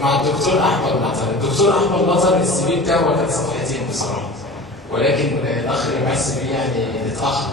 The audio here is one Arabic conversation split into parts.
مع الدكتور احمد مطر. الدكتور احمد مطر السي في بتاعه كان صفحتين بصراحه، ولكن الاخ اللي معاه السي في يعني اتاخر،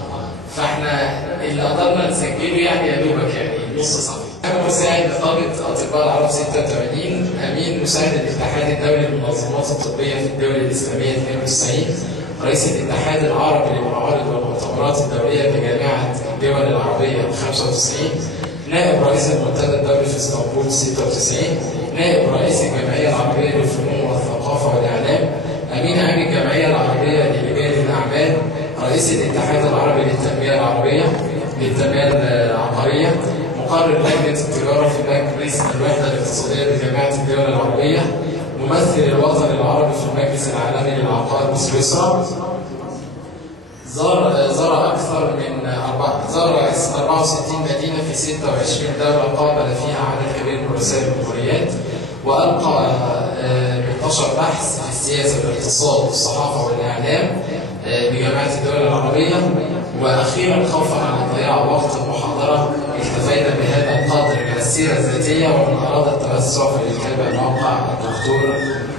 فاحنا اللي قدرنا نسجله يعني يا دوبك يعني نص صفحه. انا مساعد نقابه اطباء العرب 86، امين مساعد الاتحاد الدولي للمنظمات الطبيه في الدول الاسلاميه 92، رئيس الاتحاد العربي للمعارض والمؤتمرات الدوليه بجامعه الدول العربيه 95، نائب رئيس المنتدى الدولي في اسطنبول 96، نائب رئيس الجمعيه العربيه للفنون والثقافه والاعلام، امين عام الجمعيه العربيه لرجال الاعمال، رئيس الاتحاد العربي للتنميه العربيه للتنميه العقاريه، مقرر لجنه التجاره في مجلس الوحده الاقتصاديه بجامعه الدول العربيه، ممثل الوطن العربي في المجلس العالمي للعقار بسويسرا، زار أكثر من 64 مدينة في 26 دولة، قابل فيها عدد كبير من رؤساء الجمهوريات، وألقى 12 بحث في السياسة والاقتصاد والصحافة والإعلام بجامعة الدول العربية. وأخيرا خوفا عن إضياع وقت المحاضرة اكتفينا بهذا القدر من السيرة الذاتية، ومن أراد التوسع فليتابع موقع الدكتور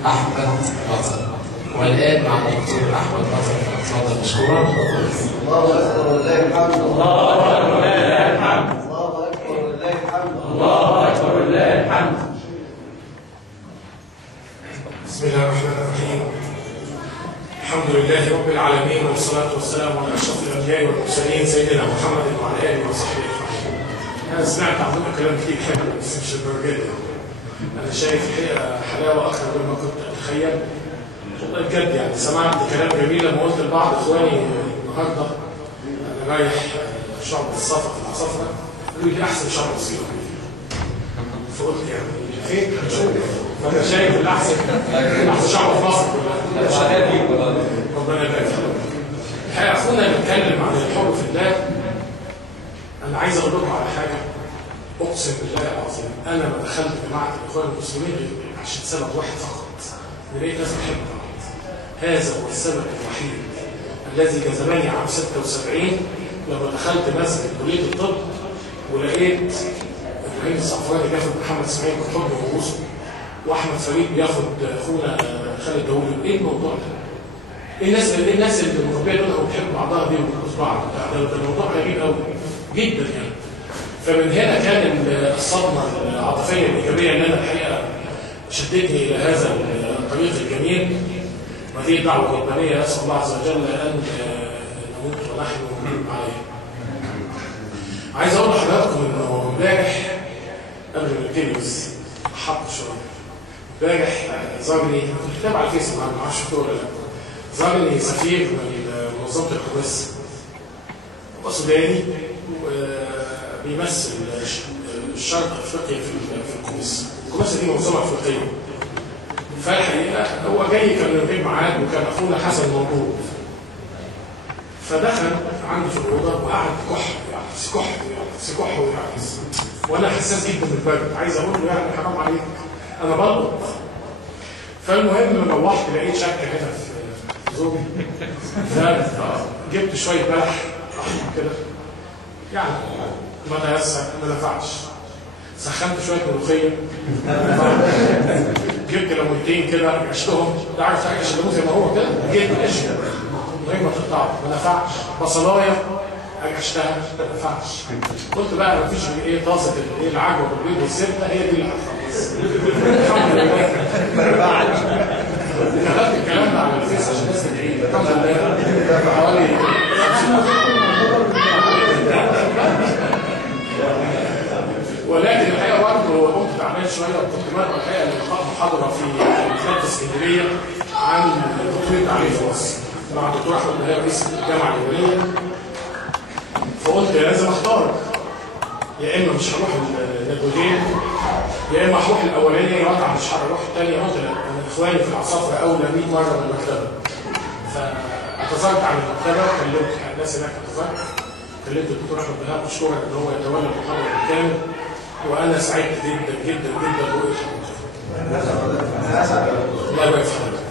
احمد مطر. والآن مع الدكتور احمد مطر، تفضل مشكورا. الله اكبر ولله الحمد. الله اكبر ولله الحمد. الله اكبر ولله الحمد. الله اكبر ولله الحمد. بسم الله الرحمن الرحيم. الحمد لله رب العالمين، والصلاة والسلام على أشرف الأنبياء والمرسلين سيدنا محمد وعلى آله وصحبه أجمعين. أنا سمعت عندكم كلام كتير حلو بس مش الدرجة دي. أنا شايف الحقيقة حلاوة أكثر مما كنت أتخيل. والله بجد يعني سمعت كلام جميل لما قلت لبعض إخواني النهارده أنا رايح شعبة الصفا في العصافرة، قالوا لي أحسن شعبة مصرية. فقلت يعني خير هنشوف. فأنا شايف الأحسن شعبة في مصر كلها. ربنا يبارك فيك. الحقيقة أخونا بنتكلم عن الحب في الله. أنا عايز أقول لكم على حاجة، أقسم بالله العظيم أنا ما دخلت جماعة الإخوان المسلمين عشان سبب واحد فقط، إن لقيت ناس بتحب بعض. هذا هو السبب الوحيد الذي جذبني عام 76 لما دخلت مسجد كلية الطب ولقيت ابراهيم الصفواني بياخد محمد اسماعيل بالحضن وبوسه، واحمد فريد بياخد اخونا خالد داوود. ايه الموضوع ده؟ ايه الناس اللي المربيه دول بتحب بعضها دي وبتبوس بعض؟ ده موضوع غريب قوي جدا يعني. فمن هنا كان الصدمه العاطفيه الايجابيه ان انا الحقيقه شدتني الى هذا الطريق الجميل، وهذه الدعوه الربانيه نسال الله عز وجل ان نموت ونحن عليه. عايز اقول لحضراتكم انه امبارح قبل ما نبتدي بس حط شويه، امبارح زارني، كنت كتاب على الفيس ما اعرفش شفتوه ولا لا، زارني سفير من منظمه القبلية، هو سوداني وبيمثل الشرق الافريقي في القبلية. القبلية دي منظمه افريقيه. فالحقيقه هو جاي كان من غير ميعاد، وكان اخونا حسن موجود. فدخل عندي في الاوضه وقعد سكح ويعكس، وانا حساس جدا بالبرد، عايز اقول له يعني حرام عليك انا بلقط. فالمهم روحت لقيت شكه هنا في زوجي، فجبت شويه بلح كده يعني ما نفعش. سخنت شويه ملوخيه، جبت ليمونتين كده عشتهم، ده عارف تعيش الليمون زي ما هو كده، جبت قشر غير ما تقطعه ما نفعش، بصلايه عشتها ما نفعش. قلت بقى ما فيش ايه طاسه ايه العجوه بالبيض والزبده هي دي اللي هتخلص. الحمد لله كتبت الكلام ده على الفيس عشان الناس تدعي لي. الحمد لله حوالي ولكن الحقيقه برضه كنت تعبان شويه، وكنت مرة الحقيقه لقاء محاضره في مكتبه اسكندريه عن تطوير التعليم في مصر مع الدكتور احمد رئيس الجامعه الاوليه. فقلت لازم اختار، يا اما مش هروح النجودين يا اما هروح الاولانيه وقع مش هروح الثانيه. قلت لا، انا اخواني في العصافره اولى 100 مره من المكتبه. فاعتذرت عن المكتبه، كلمت الناس هناك، اعتذرت، كلمت الدكتور احمد بهاء مشكورا ان هو يتولى المحاضره بالكامل، وانا سعيد جدا جدا جدا برؤيه حضرتك. الله يبارك في حضرتك.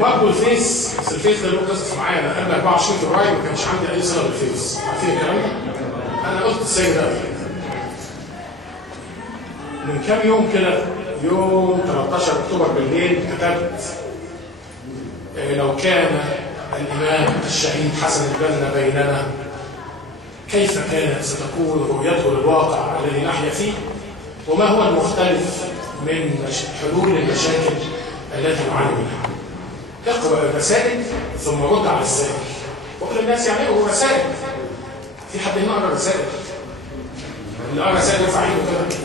برضه الفيس، بس الفيس ده له قصه معايا. انا قبل 24 فبراير ما كانش عندي اي صله بالفيس، عارفين الكلام ده؟ انا قلت السيد ده من كام يوم كده، يوم 13 اكتوبر بالليل، كتبت لو كان الامام الشهيد حسن البنا بيننا كيف كانت ستكون رؤيته للواقع الذي نحيا فيه، وما هو المختلف من حلول المشاكل التي نعاني منها. اقرأ الرسائل ثم رد على السائل. وقل للناس يعني اقرأوا رسائل. في حد هنا قرأ رسائل؟ اللي قرأ رسائل يرفع ايده كده.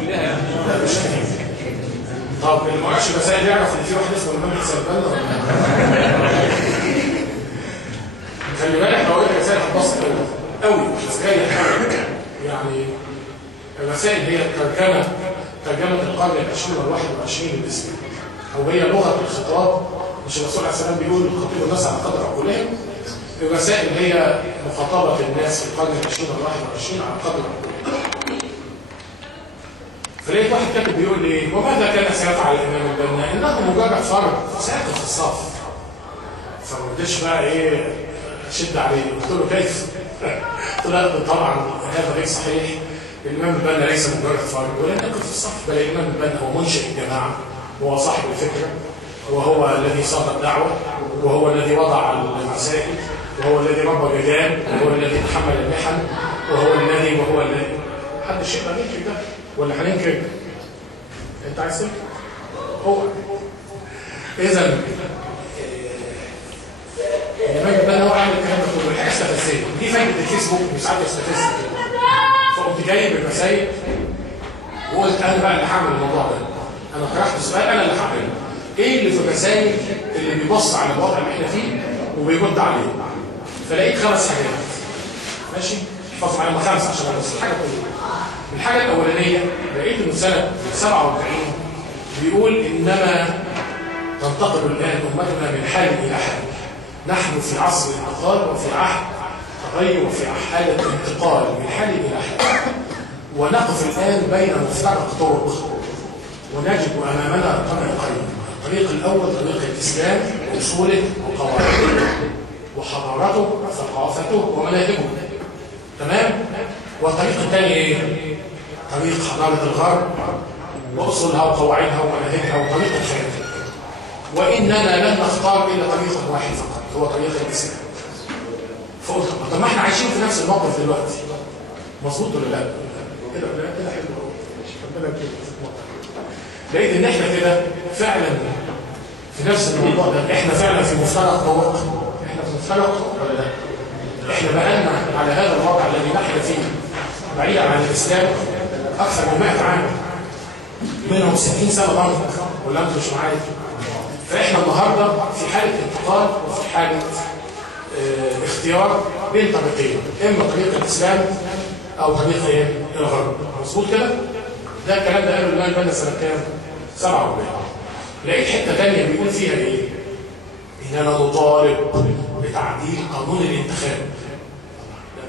كلها لا مش كتير. طب اللي ما قرأش الرسائل يعرف ان في واحد اسمه الامام حسن البنا ولا لا؟ خلي بالك لو قرأت الرسائل هتبسط قوي مش جايه يعني. الرسائل هي ترجمه القرن العشرين والواحد للاسلام، او هي لغه الخطاب. مش الرسول عليه السلام بيقول خطيب الناس على قدر عقولهم؟ الرسائل هي مخاطبه الناس في القرن العشرين والواحد على قدر عقولهم. فلقيت واحد كاتب بيقول لي وماذا كان سيفعل الامام البنا؟ انه مجرد فرد ساقط في الصف. فما رضيتش بقى ايه شد عليه، قلت له كيف؟ طبعا هذا غير صحيح. الامام البنا ليس مجرد فرد ولا يقف في الصف، بل الامام البنا هو منشئ الجماعه، وهو صاحب الفكره، وهو الذي صاغ الدعوه، وهو الذي وضع المسائل، وهو الذي ربى الرجال، وهو الذي تحمل المحن، وهو الذي محدش يقدر ينكر ده ولا هننكر؟ انت عايز تنكر؟ هو اذا الامام البنا هو عامل الكلام ده كله. الحاجه استفزني، دي فايده الفيسبوك وساعات يستفزني كده. فقمت جايب الرسائل وقلت انا بقى اللي هعمل الموضوع ده. انا طرحت السؤال انا اللي هعمله. ايه اللي في الرسائل اللي بيبص على الوضع اللي احنا فيه وبيرد عليه؟ فلقيت 5 حاجات. ماشي؟ احفظوا معايا 5 عشان ابص الحاجه كلها. الحاجه الاولانيه لقيت انه سنه 47 بيقول انما تنتقل الان امتنا من حال الى حال. نحن في عصر الانتقال وفي عهد تغير وفي حالة انتقال من حال إلى حال، ونقف الآن بين مفترق طرق ونجد أمامنا طريقين. الطريق الأول طريق الإسلام، أصوله وقواعده وحضارته وثقافته ومناهجه، تمام؟ والطريق الثاني إيه؟ طريق حضارة الغرب وأصولها وقواعدها ومناهجها وطريق الخير. وإننا لن نختار إلا طريقا واحد فقط، هو طريق الإسلام. فقلت طب ما احنا عايشين في نفس الموقف دلوقتي، مظبوط ولا لا؟ كده حلو قوي. ربنا يكرمك. لقيت ان احنا كده فعلا في نفس الموضوع ده، احنا فعلا في مفترق طرق. احنا في مفترق طرق ولا لا؟ احنا بقالنا على هذا الوضع الذي نحن فيه بعيدا عن الاسلام اكثر من 100 عام، منهم 60 سنه ضنك، ولا انتوا مش معايا؟ فاحنا النهارده في حاله انتقال وفي حاله اختيار بين طريقين، اما طريق الاسلام او طريق ايه؟ الغرب. مظبوط كده؟ ده الكلام ده قاله الامام البنا سنه كام؟ 47. لقيت حته ثانيه بيقول فيها ايه؟ اننا نطالب بتعديل قانون الانتخاب.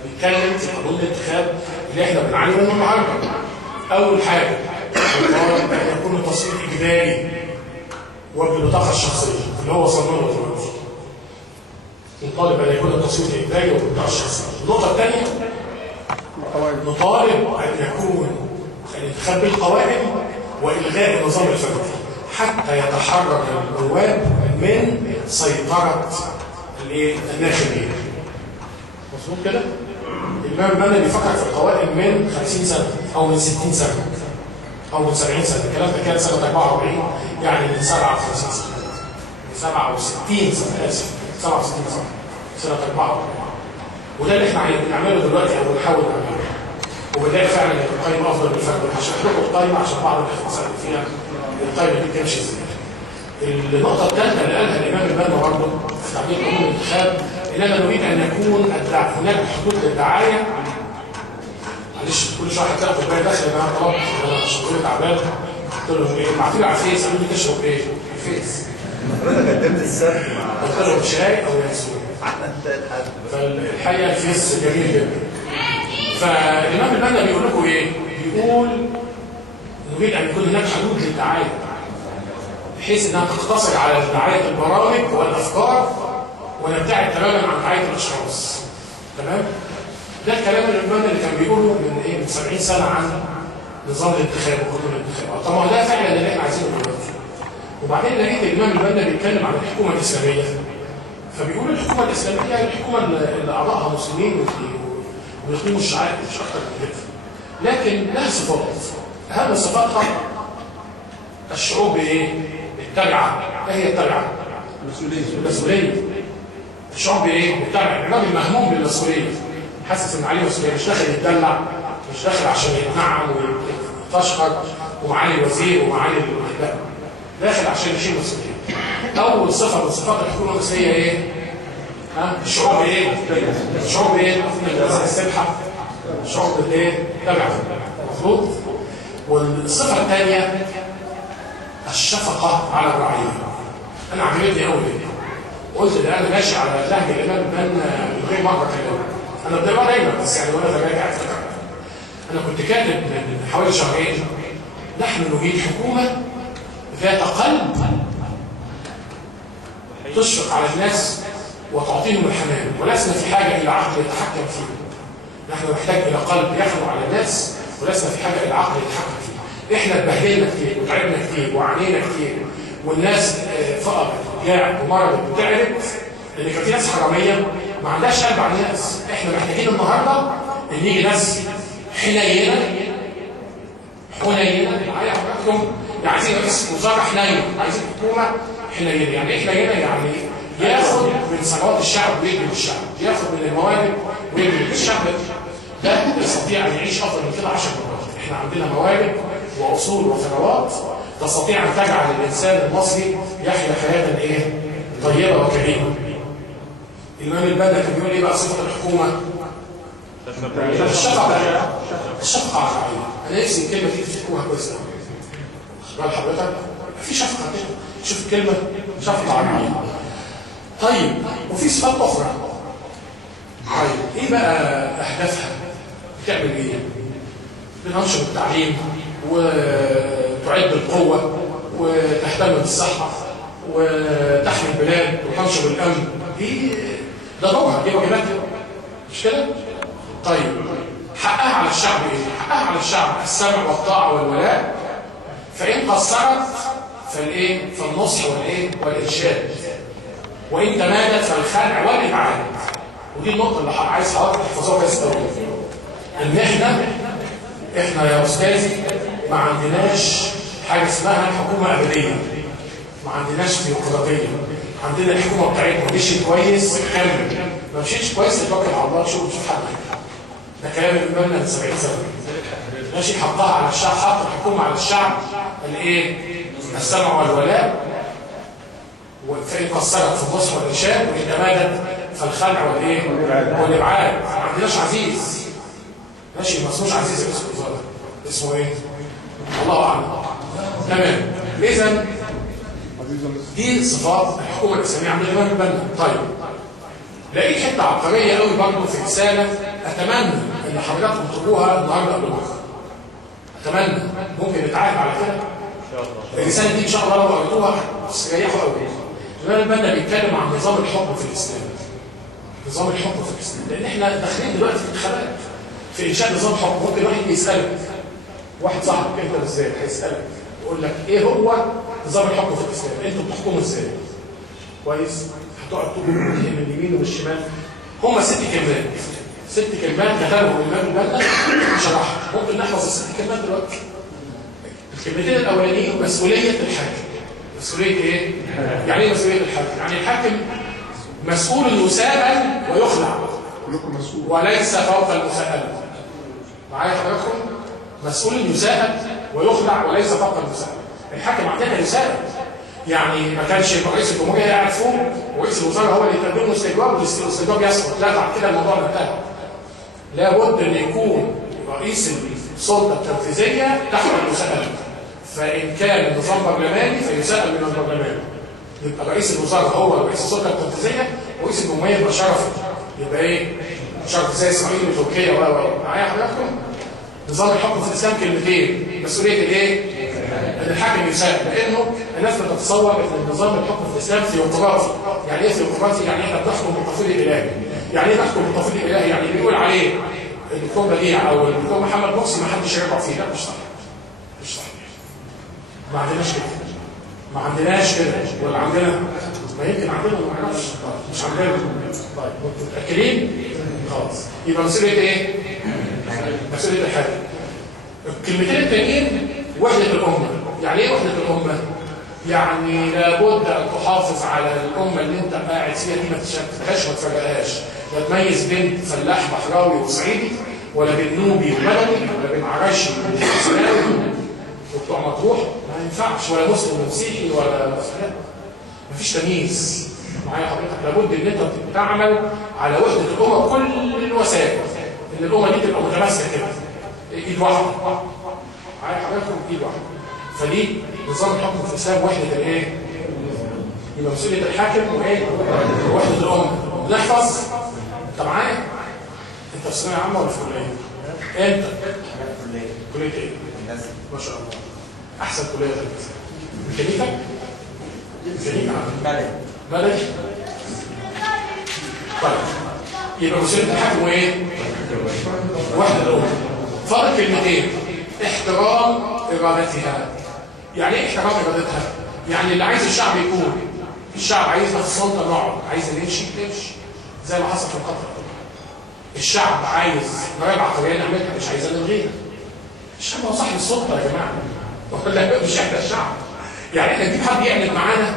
بيتكلم في قانون الانتخاب اللي احنا بنعاني منه النهارده. اول حاجه نطالب ان يكون التصويت اجباري وبالبطاقه الشخصيه اللي هو وصلنا له دلوقتي. نطالب ان يكون التصويت اجباري وبالبطاقه الشخصيه. النقطه الثانيه نطالب ان يكون الانتخاب بالقوائم والغاء النظام الفردي حتى يتحرر النواب من سيطره الناخبين. مظبوط كده؟ الامام البنا بيفكر في القوائم من 50 سنه او من 60 سنه او من 70 سنه. الكلام ده كان سنه 44، يعني من 57 سنه. 67 سنه، اسف، 67 سنه 44. وده اللي احنا بنعمله دلوقتي او بنحاول نعمله. وبنلاقي فعلا ان القائمه افضل من الفرد. هشرح لكم القائمه عشان بعض الاخوه سالوا فيها القائمه دي بتمشي ازاي. النقطه الثالثه اللي قالها الامام البنا برضه في تعديل قانون الانتخاب، اننا نريد ان يكون هناك حدود للدعايه. معلش كل شويه هتلاقوا كوبايه داخل ان انا طلبت، انا شغلي تعبان، قلت لهم ايه؟ بعتوا لي على الفيس قالوا لي تشرب ايه؟ الفيس. حضرتك قدمت السبت قلت لهم شاي او ينسون. فالحقيقه الفيس جميل جدا. فالامام البنا بيقول لكم ايه؟ بيقول نريد ان يكون هناك حدود للدعايه بحيث انها تقتصر على دعايه البرامج والافكار ونبتعد تماما عن دعايه الاشخاص. تمام؟ ده الكلام اللي البنا اللي كان بيقوله من 70 سنه عن نظام الانتخاب وقانون الانتخاب. طب ما ده فعلا اللي احنا عايزينه دلوقتي. وبعدين لقيت الامام البنا بيتكلم عن الحكومه الاسلاميه، فبيقول الحكومه الاسلاميه هي الحكومه اللي اعضائها مسلمين ويقيموا الشعائر، مش اكتر من كده. لكن لها صفات، اهم صفاتها الشعوب ايه؟ التابعه. ايه هي التابعه؟ المسؤوليه. الشعب ايه؟ التابع. الراجل مهموم بالمسؤوليه، حاسس ان عليه مسؤوليه، مش داخل يتدلع، مش داخل عشان يتنعم ويتفشخر ومعالي الوزير ومعالي لا، داخل عشان يشيل مسؤوليه. اول صفه من صفات الحكومه المصريه ايه؟ الشعوب ايه؟ الشعوب ايه؟ السبحه. الشعوب الايه؟ تابعه. مظبوط؟ والصفه الثانيه الشفقه على الرعيه. انا عجبتني قوي قلت ده انا ماشي على لهجه الامام البنا من غير مره كلام. انا بتابع دايما بس يعني وانا راجع افتكرت. انا كنت كاتب من حوالي شهرين: نحن نريد حكومه ذات قلب تشفق على الناس وتعطيهم الحنان، ولسنا في حاجه الى عقل يتحكم فيه. نحن نحتاج الى قلب يخلو على الناس، ولسنا في حاجه الى عقل يتحكم فيه. احنا اتبهدلنا كتير وتعبنا كتير وعانينا كتير، والناس فقرت وجاعت ومرضت وتعبت، لان كان في ناس حراميه ما عندهاش قلب على الناس. احنا محتاجين النهارده ان يجي ناس حنينه معايا حضراتكم، يعني عايزين رئيس وزراء حنين، عايزين حكومه حنينه. يعني ايه حنينه؟ يعني ياخد من ثروات الشعب ويجري للشعب، ياخد من الموارد ويجري للشعب. ده يستطيع ان يعيش افضل من كده 10 مرات. احنا عندنا موارد واصول وثروات تستطيع ان تجعل الانسان المصري يحيا حياه ايه؟ طيبه وكريمه. الامام البنا كان بيقول ايه بقى صفه الحكومه؟ الشفقه على الرعيه. انا نفسي الكلمه دي تفتكروها كويس قوي. خد حضرتك في شفقه كده، شوف الكلمه شفقه على الرعيه. طيب وفي صفات اخرى. طيب ايه بقى اهدافها؟ بتعمل ايه؟ بتنشر التعليم وتعد القوه وتهتم بالصحه وتحمي البلاد وتنشر الامن. ده دورها، دي واجباتها، مش كده؟ طيب حقها على الشعب ايه؟ حقها على الشعب السمع والطاعه والولاء، فان قصرت فالايه؟ فالنصح والايه؟ والارشاد، وان تمادت فالخلع والابعاد. ودي النقطه اللي عايز حضرتك تحفظوها كويس قوي. ان احنا يا استاذي ما عندناش حاجه اسمها حكومه ابديه، ما عندناش ديمقراطيه. عندنا الحكومه بتاعتنا مشيت كويس كمل، ما مشيتش كويس نتوكل على الله نشوف حل. ده كلام الامام من 70 سنه. ماشي حقها على الشعب، حق الحكومه على الشعب الايه؟ السمع والولاء، فان قصرت في النصح والارشاد، وان تمادت فالخلع والايه؟ والابعاد. ما عندناش عزيز. ماشي ما اسموش عزيز رئيس الوزراء، اسمه ايه؟ الله اعلم. تمام. اذا دي صفات الحكومه الاسلاميه عند الامام البنا. طيب لقيت حته عبقريه قوي برضه في رساله اتمنى ان حضراتكم تقروها النهارده قبل بكره. اتمنى ممكن نتعاهد على كده ان شاء الله. الرساله دي ان شاء الله لو قريتوها تستريحوا قوي. الامام البنا بيتكلم عن نظام الحكم في الاسلام. نظام الحكم في الاسلام، لان احنا داخلين دلوقتي في انتخابات، في انشاء نظام حكم. ممكن واحد يسالك، واحد صاحبك انت بالذات هيسالك يقول لك ايه هو نظام الحكم في الاسلام؟ انتوا بتحكموا ازاي؟ كويس؟ هتقعد تقول من اليمين ومن الشمال. هم 6 كلمات. 6 كلمات كتبهم الامام البنا شرحها. ممكن نحفظ ال6 كلمات دلوقتي. الكلمتين الاولانيين مسؤوليه الحاكم. مسؤوليه ايه؟ يعني ايه مسؤوليه الحاكم؟ يعني الحاكم مسؤول يساءل ويخلع، وليس فوق المساءله. معايا حضراتكم؟ مسؤول يساءل ويخلع وليس فوق المساءله. الحاكم عندنا يساءل، يعني ما كانش رئيس الجمهوريه قاعد فوق ورئيس الوزراء هو اللي يقدم له استجواب والاستجواب يسقط. لا، بعد كده الموضوع انتهى. لابد ان يكون رئيس السلطه التنفيذيه تحت المساءله. فان كان النظام برلماني فيساءل من البرلمان. يبقى رئيس الوزراء هو رئيس السلطه التنفيذيه، ورئيس الجمهوريه يبقى شرفي. يبقى ايه؟ شرف زي اسرائيل وتركيا معايا حضراتكم؟ نظام الحكم في الاسلام كلمتين. مسؤوليه الايه؟ ان الحاكم يساءل، لانه الناس بتتصور ان نظام الحكم في الاسلام ثيوقراطي. يعني ايه ثيوقراطي؟ يعني احنا بنحكم بالتفويض الالهي. يعني ايه نحكم بالتفويض الالهي؟ يعني بيقول عليه الدكتور بديع او الدكتور محمد مرسي ما حدش يرجع فيه. لا مش صح. ما عندناش كده. ما عندناش كده ولا عندنا؟ ما يمكن عندنا وما نعرفش. مش عندنا. طيب متأكدين؟ خلاص. يبقى مسؤولية ايه؟ مسؤولية الحاكم. الكلمتين التانيين وحدة الأمة. يعني ايه وحدة الأمة؟ يعني لابد أن تحافظ على الأمة اللي أنت قاعد فيها دي، ما تشتتهاش وما تفرقهاش. لا تميز بين فلاح بحراوي وصعيدي، ولا بين نوبي ومدني، ولا بين عرايشي وإسلامي وبتوع مطروح، ما ينفعش، ولا مسلم ومسيحي ولا مسلم. مفيش تمييز. معايا حضرتك؟ لابد ان انت تعمل على وحده الامه بكل الوسائل، ان الامه دي تبقى متماسكه كده، ايد واحده. معايا حضرتك؟ ايد واحده. فدي نظام الحكم في الاسلام وحده الايه؟ يبقى مسؤوليه الحاكم وايه؟ وحده الامه. نحفظ. انت معايا؟ انت في ثانويه عامه ولا في كليه؟ انت كليه ايه؟ ما شاء الله. احسن كليه في ميكانيكا؟ ميكانيكا مدني. طيب يبقى مسؤوليه الحاكم وايه؟ وحده الامه. فاضل كلمتين. احترام ارادتها. يعني ايه احترام ارادتها؟ يعني اللي عايز الشعب يكون، الشعب عايزنا في السلطه نقعد، عايزنا نمشي زي ما حصل في القطر. الشعب عايز نراجع قضيه نعملها، مش عايزها نلغيها. الشعب هو صاحب السلطه يا جماعه، ولا مش احنا الشعب. يعني احنا نجيب حد يعند معانا،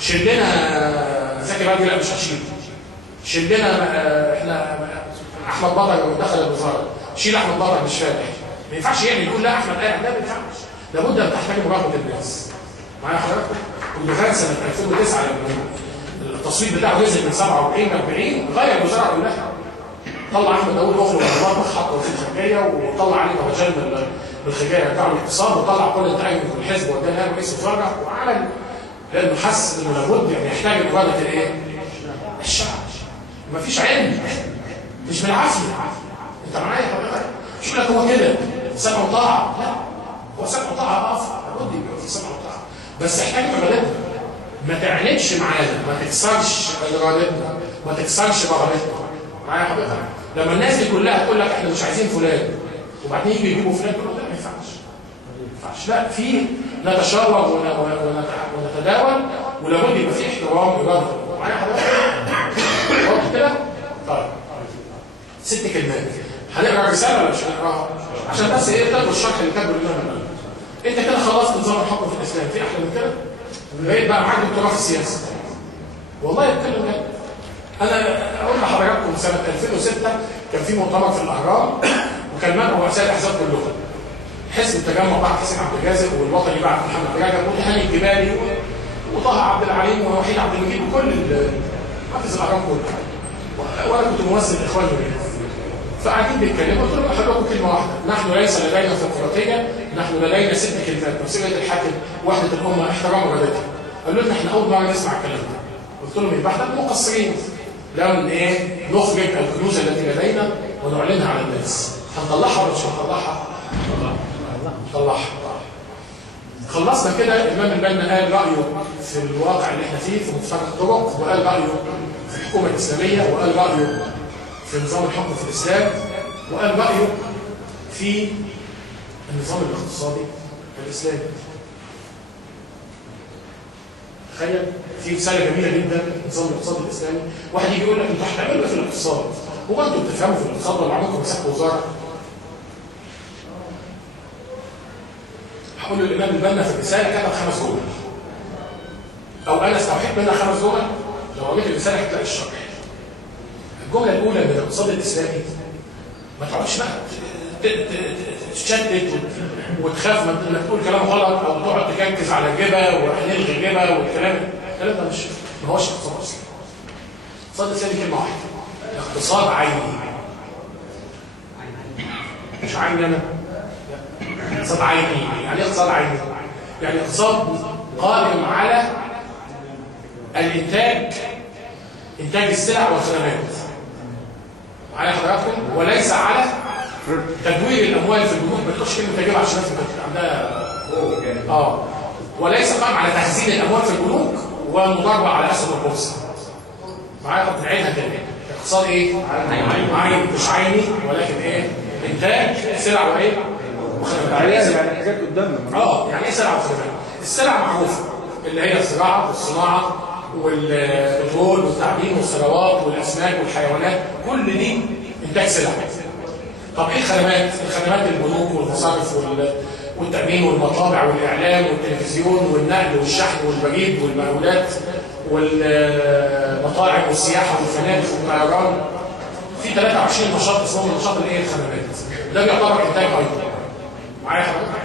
شلنا زكي بقى لا مش هشيل، شلنا احنا احمد مطر دخل الوزاره، شيل احمد مطر مش فاتح. ما ينفعش يعني يقول لا احمد قاعد، لا ما ينفعش. لابد ان تحترم رغبه الناس. معايا حضرتك؟ والدكتور سنه 2009 لما التصويت بتاعه نزل من 47 ل 40 غير الوزاره كلها. طلع احمد داوود اخرج من المطبخ، حط وزير خارجيه، وطلع علي توجل من الخارجيه بتاع الاقتصاد، وطلع كل التعيين من الحزب واداها رئيس وزراء، وعمل لانه حس انه لابد يعني يحتاج اراده الايه؟ الشعب. مفيش علم، مش بالعافيه. انت معايا حضرتك؟ مش لك هو كده سمع وطاعه، لا هو سمع وطاعه اقف، لابد يبقى في سمع وطاعه، بس احتاج ارادتنا. ما تعاندش معانا، ما تكسرش ارادتنا، ما تكسرش رغبتنا. معايا حضرتك؟ لما الناس دي كلها تقول لك احنا مش عايزين فلان، وبعدين يجي يجيبوا فلان، تقول لا ما ينفعش. ما ينفعش. لا، في نتشاور ونتداول، ولابد يبقى في احترام اراده. معايا حضرتك؟ واضح كده؟ طيب 6 كلمات. هنقرا الرساله ولا مش هنقراها؟ عشان بس ايه تاخد الشرح اللي كاتبه لنا. انت كده خلصت نظام الحكم في الاسلام، في احلى من كده؟ بقيت بقى معاك دكتوراه في السياسه. والله بتكلم جد. انا اقول لحضراتكم سنه 2006 كان في مؤتمر في الاهرام، وكان معنا رؤساء الاحزاب كلهم. حزب التجمع بعد حسين عبد الجازر، والوطني بعد محمد رجب، والهاني الجبالي، وطه عبد العليم، ووحيد عبد المجيد، وكل حافظ الاهرام كله. وانا كنت ممثل اخواني منهم. فقاعدين بيتكلموا، قلت لهم احب لكم كلمه واحده: نحن ليس لدينا ثقافيه، نحن لدينا 6 كلمات: مسؤوليه الحاكم، وحده الامه، احترام ارادتها. قالوا لنا احنا اول مره نسمع الكلام ده. قلت لهم يبقى احنا مقصرين، لازم ايه نخرج الكنوز التي لدينا ونعلنها على الناس. هنطلعها ولا مش هنطلعها؟ نطلعها. خلصنا كده. الامام البنا قال رايه في الواقع اللي احنا فيه في مفترق الطرق، وقال رايه في الحكومه الاسلاميه، وقال رايه في نظام الحكم في الاسلام، وقال رايه في النظام الاقتصادي الاسلامي. تخيل، في رساله جميله جدا النظام الاقتصادي الاسلامي. واحد يجي يقول لك انتوا هتعملوا ايه في الاقتصاد؟ هو انتوا بتفهموا في الاقتصاد ولا عمركم مسكتوا وزاره؟ هقول له الامام البنا في الرساله كتب 5 جمل، او انا استوحيت منها 5 جمل. لو قريت الرساله هتلاقي الشرح. الجمله الاولى من الاقتصاد الاسلامي: ما تقعدش بقى تشتت وتخاف انك تقول كلام غلط، او تقعد تركز على الجبه وهنلغي الجبه والكلام ده ما هوش اقتصاد اسلامي. الاقتصاد الاسلامي كلمه واحده: اقتصاد عيني. مش عيني انا، اقتصاد عيني. يعني ايه اقتصاد عيني؟ يعني اقتصاد قائم على الانتاج، انتاج السلع والخدمات. معايا حضراتكم؟ وليس على تدوير الاموال في البنوك. ما تقولش كلمه تجيبها عشان الناس عندها وليس قائم على تخزين الاموال في البنوك ومضاربه على اسهم البورصه. معايا بنعيدها تاني: اقتصاد ايه؟ عين، مش عيني، ولكن ايه؟ انتاج سلع وايه؟ وخدمات. يعني حاجات قدامنا. يعني ايه سلع وخدمات؟ السلع معروفه اللي هي الزراعه والصناعه والبترول والتعدين والثروات والاسماك والحيوانات، كل دي انتاج سلع. طب ايه الخدمات؟ الخدمات البنوك والمصارف والتامين والمطابع والاعلام والتلفزيون والنقل والشحن والبريد والمقاولات والمطاعم والسياحه والفنادق والطيران. في 23 نشاط اسمهم نشاط الايه؟ الخدمات. ده بيعتبر انتاج ايضا. معايا حضرتك؟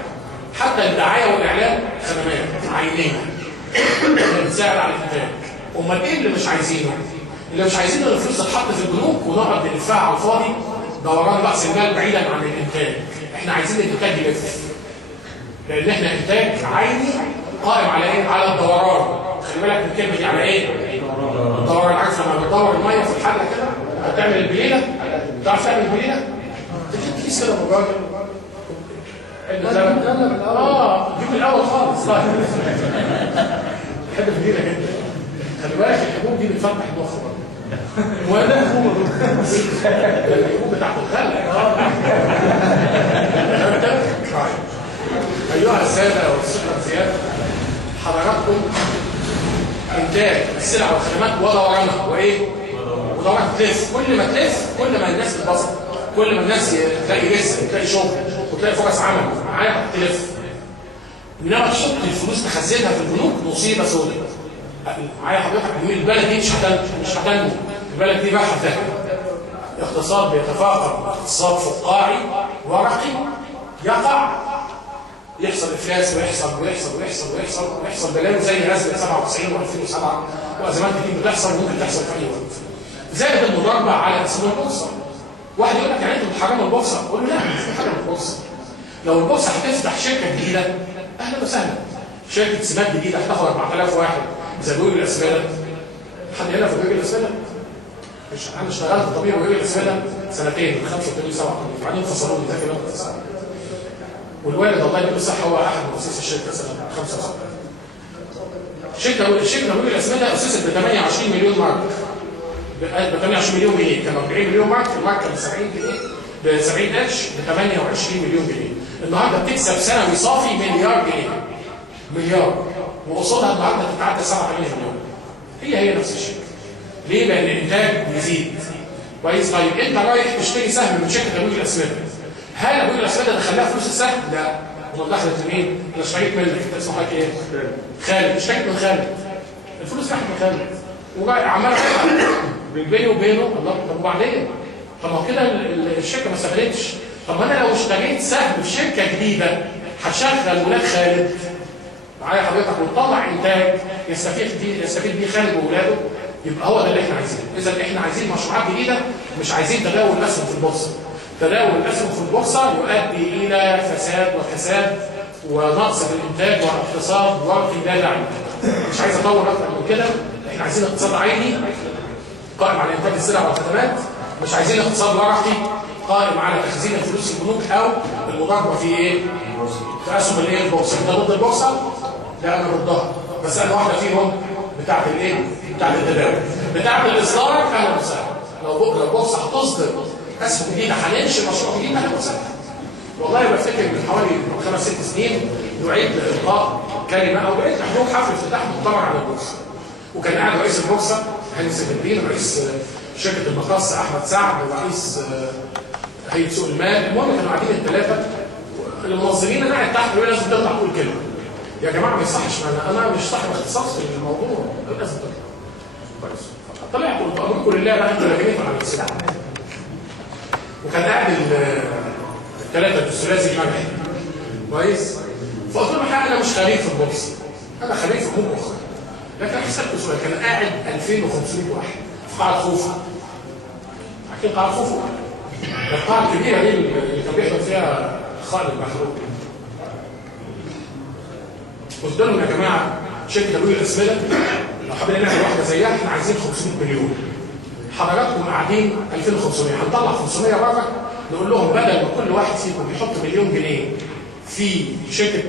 حتى الدعايه والاعلام خدمات عينيه بتساعد على الانتاج. امال ايه اللي مش عايزينه؟ اللي مش عايزينه ان الفلوس تتحط في البنوك ونقعد نلفها على الفاضي دوران راس المال بعيدا عن الانتاج. احنا عايزين الانتاج يلف، لان احنا انتاج عيني قائم على ايه؟ على الدوران. خلي بالك من الكلمه دي، على ايه؟ الدوران. عارف لما بتدور الميه في الحله كده هتعمل البليله؟ تعرف تعمل البليله؟ تجيب كيس كده من الراجل جيب الاول خالص. طيب بحب البليله جدا. خلي بالك الحبوب دي بتفتح المخ برضه. ولا الحبوب بتاعت الخلق. ايها الساده والسيادة، حضراتكم انتاج السلع والخدمات ودورانها وايه؟ ودوران تلف. كل ما تلف كل ما الناس تتبسط، كل ما الناس تلاقي رزق وتلاقي شغل وتلاقي فرص عمل. معايا؟ تلف. انما تحط الفلوس تخزنها في البنوك مصيبه سوداء. معايا حضرتك؟ البلد دي مش هتنمو. البلد دي رايحه في داهيه. اقتصاد بيتفاقم، اقتصاد فقاعي ورقي يقع، يحصل افلاس ويحصل ويحصل ويحصل ويحصل ويحصل بلاوي زي ازمه 97 و2007 وازمات كتير بتحصل ممكن تحصل في اي وقت. زائد المضاربه على اسهم البورصه. واحد يقول لك يعني انتوا بتحرموا البورصه؟ اقول له لا، مش بنحرم البورصه. لو البورصه هتفتح شركه جديده اهلا وسهلا. شركه سمات جديده هتاخد 4000 واحد زي دول الاسمده. حد هنا في دول الاسمده؟ انا اشتغلت طبيب ورجل الاسمده سنتين من 85 87 وبعدين فصلوني زي كده. والوالد الله يديله الصحه هو احد مؤسسي الشركه سنه 75. شركه رجل الاسمده اسست ب 28 مليون مارك. ب 28 مليون جنيه. كان 40 مليون مارك، المارك كان ب 70 جنيه، ب 70 قرش، ب 28 مليون جنيه. النهارده بتكسب سنوي صافي مليار جنيه. مليار. وقصادها النهارده تتعدى 7 8 مليون. هي نفس الشيء. ليه؟ لان الانتاج بيزيد. كويس. طيب انت رايح تشتري سهم من شركه رجل الاسمده. هل رجل الاسمده دخلها فلوس السهم؟ لا. امال دخلت منين؟ انا اشتريت منك. انت اسمه حضرتك ايه؟ خالد. اشتريت من خالد. الفلوس راحت من خالد. وعماله بيني وبينه. الله. طب وبعدين؟ طب ما كده الشركه ما استفادتش. طب ما انا لو اشتريت سهم في شركه جديده هتشغل ولاد خالد. معايا حضرتك؟ وتطلع انتاج يستفيد بيه خالد واولاده. يبقى هو ده اللي احنا عايزينه. اذا احنا عايزين مشروعات جديده، مش عايزين تداول الاسهم في البورصه. تداول الاسهم في البورصه يؤدي الى فساد وكساد ونقص في الانتاج واقتصاد ورقي لا داعي. مش عايز اطول اكتر من كده. احنا عايزين اقتصاد عيني قائم على انتاج السلع والخدمات. مش عايزين اقتصاد ورقي قائم على تخزين الفلوس في البنوك او المضاربه في ايه؟ في اسهم الايه؟ البورصه. انت ضد البورصه؟ لا انا ضدها. بس انا واحده فيهم بتاعت الايه؟ بتاعت التداول. بتاعت الاصدار اهلا وسهلا. لو البورصه هتصدر اسهم جديده هننشئ مشروع جديد اهلا وسهلا. والله بفتكر من حوالي 5 6 سنين نعيد لقاء كلمه او نعيد لحضور حفل افتتاح مؤتمر على البورصه. وكان قاعد رئيس البورصه هاني سيف، رئيس شركه المركز احمد سعد، ورئيس هيئه سوق المال. المهم كانوا قاعدين الثلاثه المنظمين. انا قاعد تحت لازم تطلع تقول كلمه. يا جماعه ما يصحش، انا مش صاحب اختصاص في الموضوع، لازم تطلع. كويس. طلعت قلت امركم لله بقى انتوا لاجئين على السلع. وكان قاعد الثلاثه الثلاثي المجحي. كويس. فقلت لهم انا مش خبير في البورصه، انا خبير في امور اخرى. لكن حسبت سؤال، كان قاعد 2500 واحد في قاعه خوفه. عارفين قاعه خوفه؟ القاعه الكبيره دي اللي كان بيحضر فيها خالد المحروق. قلت لهم يا جماعه شركه رجل الاسمده لو حابين نعمل واحده زيها احنا عايزين 500 مليون. حضراتكم قاعدين 2500، هنطلع 500 بره. نقول لهم بدل ما كل واحد فيكم يحط مليون جنيه في شركه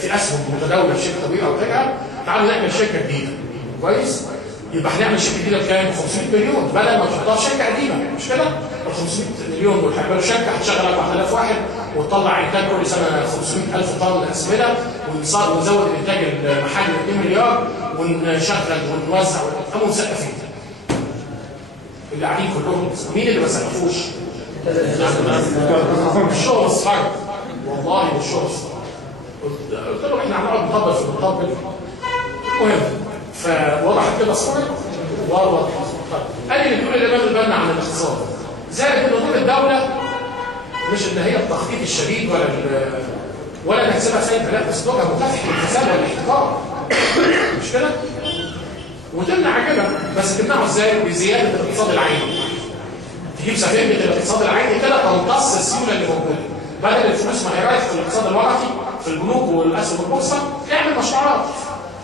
في اسهم متداوله في شركه طويله او غيرها، تعالوا نعمل شركه جديده. كويس؟ يبقى هنعمل شركه جديده بكام؟ 500 مليون بدل ما تحطها في شركه قديمه، مش كده؟ ال 500 مليون دول هيعملوا شركه هتشغل 4000 واحد وتطلع انتاج كل سنه 500000 طن اسمده، ونزود الانتاج المحلي 2 مليار ونشغل ونوزع ونقوم مسقفين. اللي قاعدين كلهم مين اللي ما سقفوش؟ الشغل الصغير والله والشغل الصغير. قلت لهم احنا هنقعد نطبل في المطبل. المهم فوضحت كده الصوره ووضحت. قال لي بتقول اللي بياخد بالنا عن الاقتصاد زائد ان دور الدوله مش ان هي التخطيط الشديد ولا نحسبها سايبه، لا بس دورها مكافحه الفساد والاحتكار، مش كده؟ وتمنع كده، بس تمنعه ازاي؟ بزياده الاقتصاد العيني. تجيب سفينه الاقتصاد العيني كده تمتص السيوله اللي موجوده، بدل الفلوس ما هي رايحه في الاقتصاد الورقي في البنوك والاسهم البورصه، اعمل مشروعات.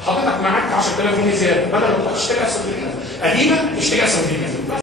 حضرتك معاك 10000 جنيه زياده، بدل ما تروح تشتري اسهم جديده قديمه تشتري اسهم جديده.